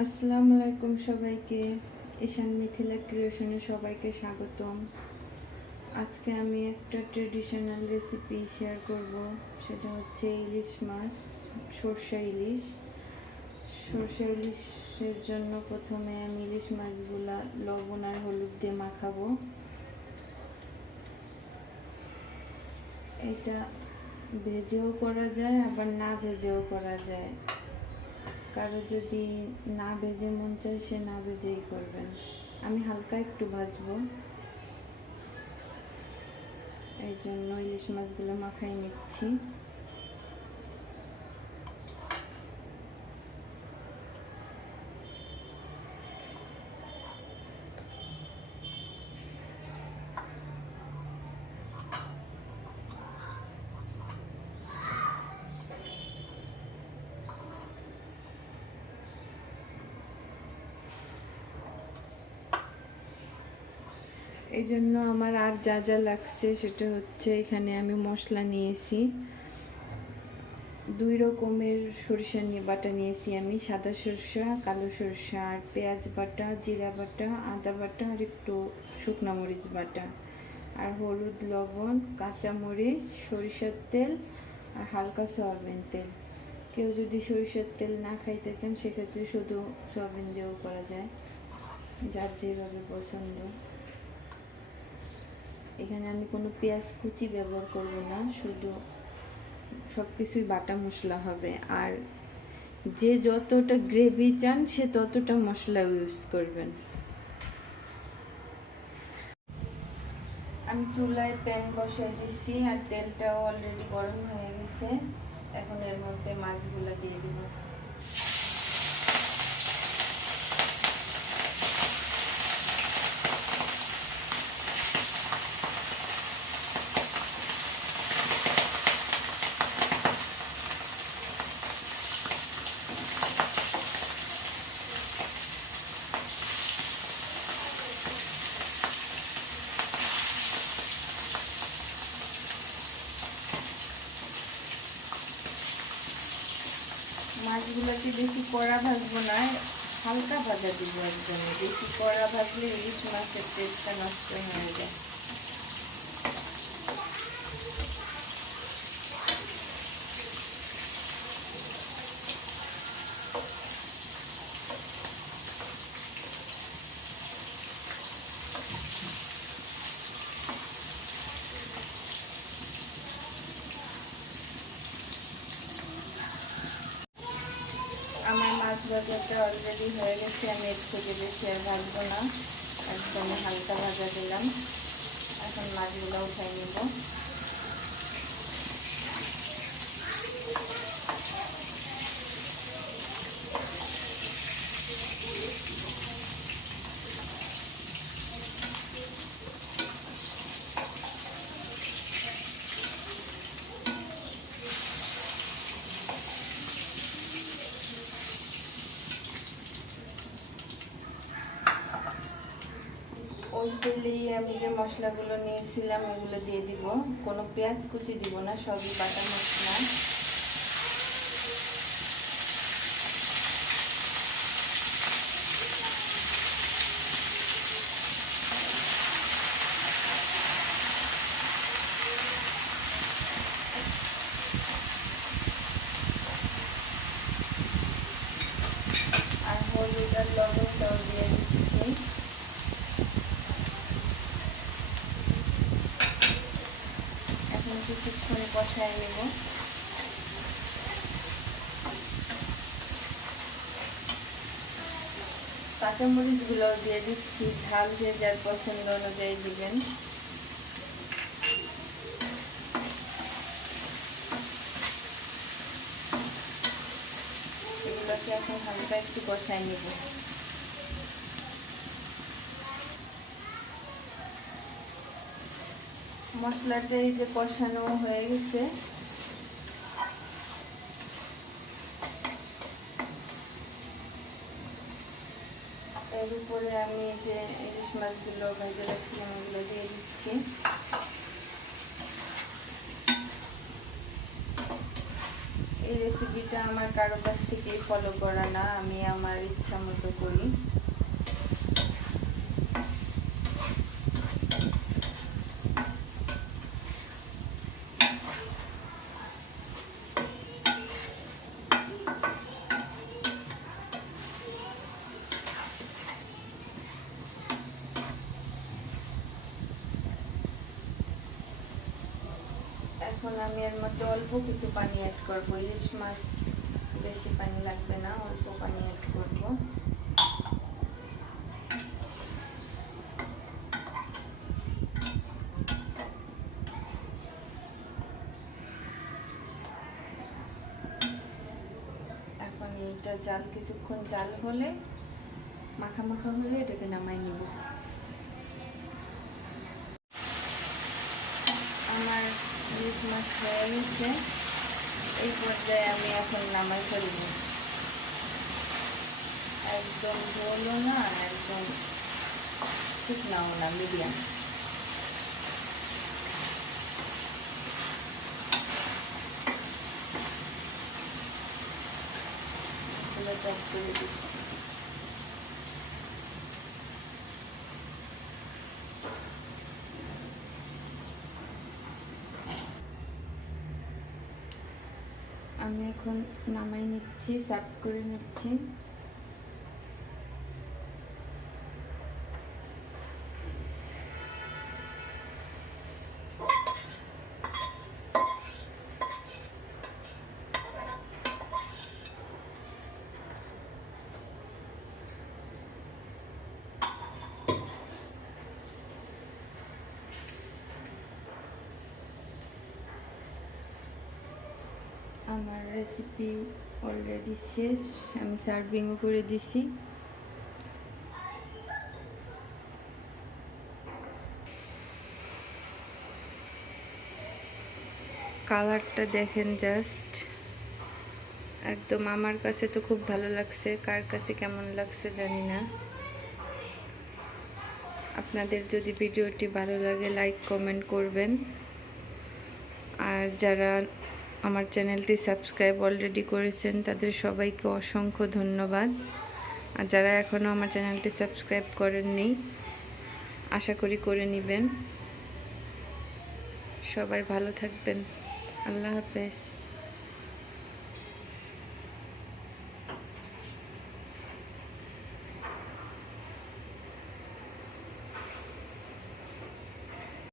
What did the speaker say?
আসসালামু আলাইকুম সবাইকে। ঈশান মিথিলা ক্রিয়েশনে সবাইকে স্বাগতম। আজকে আমি একটা ট্রেডিশনাল রেসিপি শেয়ার করব। সেটা হচ্ছে ইলিশ মাছ, সরষে ইলিশ। সরষে ইলিশের জন্য প্রথমে আমি ইলিশ মাছগুলা লবণ আর হলুদ দিয়ে মাখাবো। এটা ভেজেও করা যায়, আবার না ভেজেও করা যায়। কারো যদি না ভেজে মন চায় সে না ভেজেই করবেন। আমি হালকা একটু ভাজবো, এই জন্য ইলিশ মাছগুলো মাখাই নিচ্ছি। এই জন্য আমার আর যা যা লাগছে সেটা হচ্ছে, এখানে আমি মশলা নিয়েছি 2 রকমের সরিষা বাটা নিয়েছি আমি, সাদা সরষা, কালো সরষা, আর পেঁয়াজ বাটা, জিরা বাটা, আদা বাটা, আর একটু শুকনো মরিচ বাটা, আর হলুদ, লবণ, কাঁচা মরিচ, সরিষার তেল, আর হালকা সয়াবিন তেল। কেউ যদি সরিষার তেল না খাইতে চান সেক্ষেত্রে শুধু সয়াবিন দিয়েও করা যায়, যার যেভাবে পছন্দ। এখানে আমি কোনো পেঁয়াজ কুচি ব্যবহার করব না, শুধু সব কিছুই বাটা মশলা হবে। আর যে যতটা গ্রেভি চান সে ততটা মশলা ইউজ করবেন। আমি চুলায় প্যান বসাই দিছি আর তেলটাও অলরেডি গরম হয়ে গেছে। এখন এর মধ্যে মাছগুলো দিয়ে দিব। মাছগুলোকে বেশি কড়া ভাজবো না, হালকা ভাজা দিব একদম। বেশি কড়া ভাজলে ইলিশ মাছের টেস্টটা নষ্ট হয়ে যায়। আমার মাছ ভাজাটা অলরেডি হয়ে গেছে, আমি এর থেকে বেশি আর ভাজবো না, একদম হালকা ভাজা দিলাম। এখন মাছগুলো উঠাই নেব। ওই তেলেই আমি যে মশলাগুলো নিয়েছিলাম এগুলো দিয়ে দিব। কোনো পেঁয়াজ কুচি দিব না, সবই বাটা মশলা। আর হলুদ আর লবণটাও দিয়ে দিচ্ছি। এখন কিছুক্ষণ কষায় নেব। কাঁচামরিচগুলোও দিয়ে দিচ্ছি, ঝাল যে যার পছন্দ অনুযায়ী দিবেন। এগুলোকে এখন হালকা একটু কষায় নেব। মশলাটা এই যে কষানো হয়ে গেছে, এর উপরে আমি যে ইলিশ মাছগুলো ভেজে রাখছিলাম এগুলো দিয়ে দিচ্ছি। এই রেসিপিটা আমার কারো কাছ থেকেই ফলো করা না, আমি আমার ইচ্ছা মতো করি। এখন আমি এর মধ্যে অল্প কিছু পানি অ্যাড করবো। ইলিশ মাছ বেশি পানি লাগবে না, অল্প পানি অ্যাড করবো। এখন এইটা জাল কিছুক্ষণ জাল হলে, মাখা মাখা হলে এটাকে নামাই নিব। আমার ইলিশ মাছ হয়ে গেছে, এই পর্যায়ে আমি এখন নামাই ফেলব। একদম ঝোলও না, একদম শুকনাও না, মিডিয়াম। টক করে দিচ্ছি। আমি এখন নামাই নিচ্ছি, সার্ভ করে নিচ্ছি। আমার রেসিপি অলরেডি শেষ, আমি সার্ভিংও করে দিছি। কালারটা দেখেন জাস্ট, একদম আমার কাছে তো খুব ভালো লাগছে, কার কাছে কেমন লাগছে জানি না। আপনাদের যদি ভিডিওটি ভালো লাগে লাইক কমেন্ট করবেন, আর যারা আমার চ্যানেলটি সাবস্ক্রাইব অলরেডি করেছেন তাদের সবাইকে অসংখ্য ধন্যবাদ। আর যারা এখনও আমার চ্যানেলটি সাবস্ক্রাইব করেননি, আশা করি করে নেবেন। সবাই ভালো থাকবেন। আল্লাহ হাফেজ।